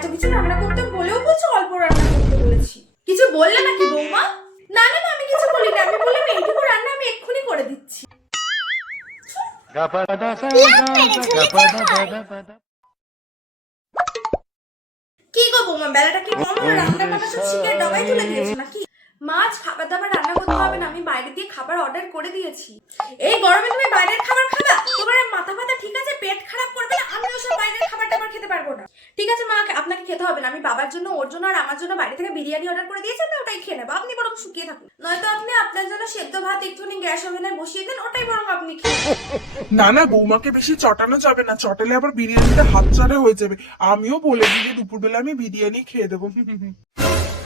এত কিছু রান্না করতে বলেও বলছো অল্প রান্না করতে বলেছি। কিছু বললে নাকি বৌমা? না না আমি কিছু বলিনি, আমি বললাম এইটুকু রান্না আমি এক্ষুনি করে দিচ্ছি। কি গো বৌমা, বেলাটা কি কম হলো? রান্না বান্না সব শিখে ডবায় তুলে দিয়েছো নাকি? মাছ খাবার দাবার রান্না করতে হবে না, আমি বাইরে দিয়ে খাবার অর্ডার করে দিয়েছি। এই গরমে তুমি বাইরের খাবার খাবা? তোমার মাথা ফাতা ঠিক আছে? পেট খারাপ করবে না? আমি ওসব বাইরের খাবার টাবার খেতে পারবো না। ঠিক আছে মা, আপনাকে খেতে হবে না, আমি বাবার জন্য, ওর জন্য আর আমার জন্য বাইরে থেকে বিরিয়ানি অর্ডার করে দিয়েছি, আমি ওটাই খেয়ে নেবো। আপনি বরং শুকিয়ে থাকুন, নয়তো আপনি আপনার জন্য সেদ্ধ ভাত একটুখানি গ্যাস ওভেনে বসিয়ে দেন, ওটাই বরং আপনি খেয়ে। না না, বৌমাকে বেশি চটানো যাবে না, চটালে আবার বিরিয়ানিটা হাত ছাড়া হয়ে যাবে। আমিও বলে দিই যে দুপুরবেলা আমি বিরিয়ানি খেয়ে দেবো।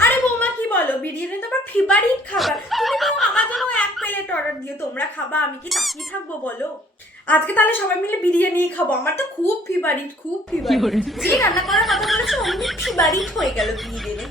আরে বৌমা কি বলো, বিরিয়ানি তো আমার ফেভারিট খাবার। তুমি তো আমার জন্য এক প্লেট অর্ডার দিও, তোমরা খাবা, আমি কি তাকিয়ে থাকবো বলো? আজকে তাহলে সবাই মিলে বিরিয়ানি খাবো, আমার তো খুব ফেভারিট, খুব ফেভারিট। যে রান্না করার কথা বলেছো অমনি ফেভারিট হয়ে গেল বিরিয়ানি।